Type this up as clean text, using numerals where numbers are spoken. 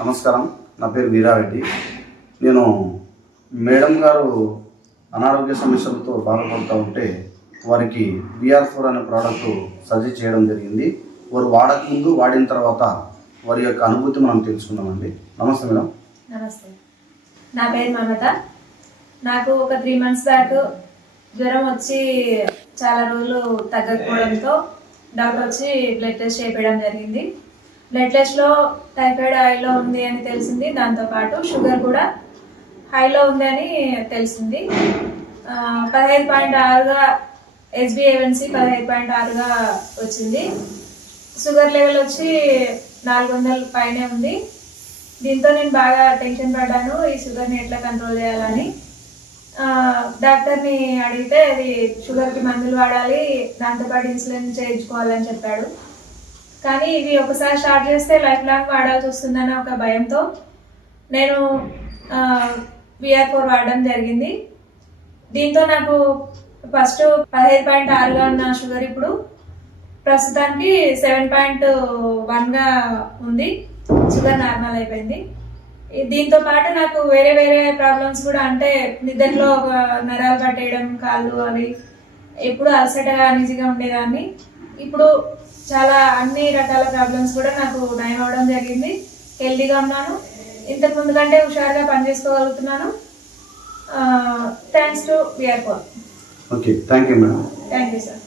నమస్కారం, నా పేరు వీరారెడ్డి. నేను మేడం గారు అనారోగ్య సమస్యలతో బాధపడుతూ ఉంటే వారికి VR4 అనే ప్రోడక్ట్ సజెస్ట్ చేయడం జరిగింది. వారు వాడకముందు, వాడిన తర్వాత వారి యొక్క అనుభూతి మనం తెలుసుకుందామండి. నమస్తే మేడం. నమస్తే, నా పేరు మమత. నాకు ఒక 3 months బ్యాక్ జ్వరం వచ్చి చాలా రోజులు తగ్గకపోవడంతో డాక్టర్ వచ్చి బ్లడ్ టెస్ట్ చేయించడం జరిగింది. బ్లడ్ టెస్ట్లో టైఫాయిడ్ హైలో ఉంది అని తెలిసింది. దాంతోపాటు షుగర్ కూడా హైలో ఉంది అని తెలిసింది. 15.6గా HbA1c 15.6గా వచ్చింది. షుగర్ లెవెల్ వచ్చి 400 పైనే ఉంది. దీంతో నేను బాగా టెన్షన్ పడ్డాను, ఈ షుగర్ని ఎట్లా కంట్రోల్ చేయాలని. డాక్టర్ని అడిగితే అది షుగర్కి మందులు వాడాలి, దాంతోపాటు ఇన్సులిన్ చేయించుకోవాలని చెప్పాడు. కానీ ఇవి ఒకసారి స్టార్ట్ చేస్తే లైఫ్ లాంగ్ వాడాల్సి వస్తుందన్న ఒక భయంతో నేను VR4 వాడడం జరిగింది. దీంతో నాకు ఫస్ట్ 15.6గా ఉన్న షుగర్ ఇప్పుడు ప్రస్తుతానికి 7.1గా ఉంది. షుగర్ నార్మల్ అయిపోయింది. దీంతో పాటు నాకు వేరే వేరే ప్రాబ్లమ్స్ కూడా, అంటే నిద్రలో నరాలు పట్టేయడం, కాళ్ళు అవి ఎప్పుడు అలసటగా అనిజీగా ఉండేదాన్ని. ఇప్పుడు చాలా అన్ని రకాల ప్రాబ్లమ్స్ కూడా నాకు నయం అవడం జరిగింది. హెల్దీగా ఉన్నాను, ఇంతకు ముందు కంటే హుషారుగా పనిచేసుకోగలుగుతున్నాను. Thanks to VR4. Okay, thank you madam. Thank you sir.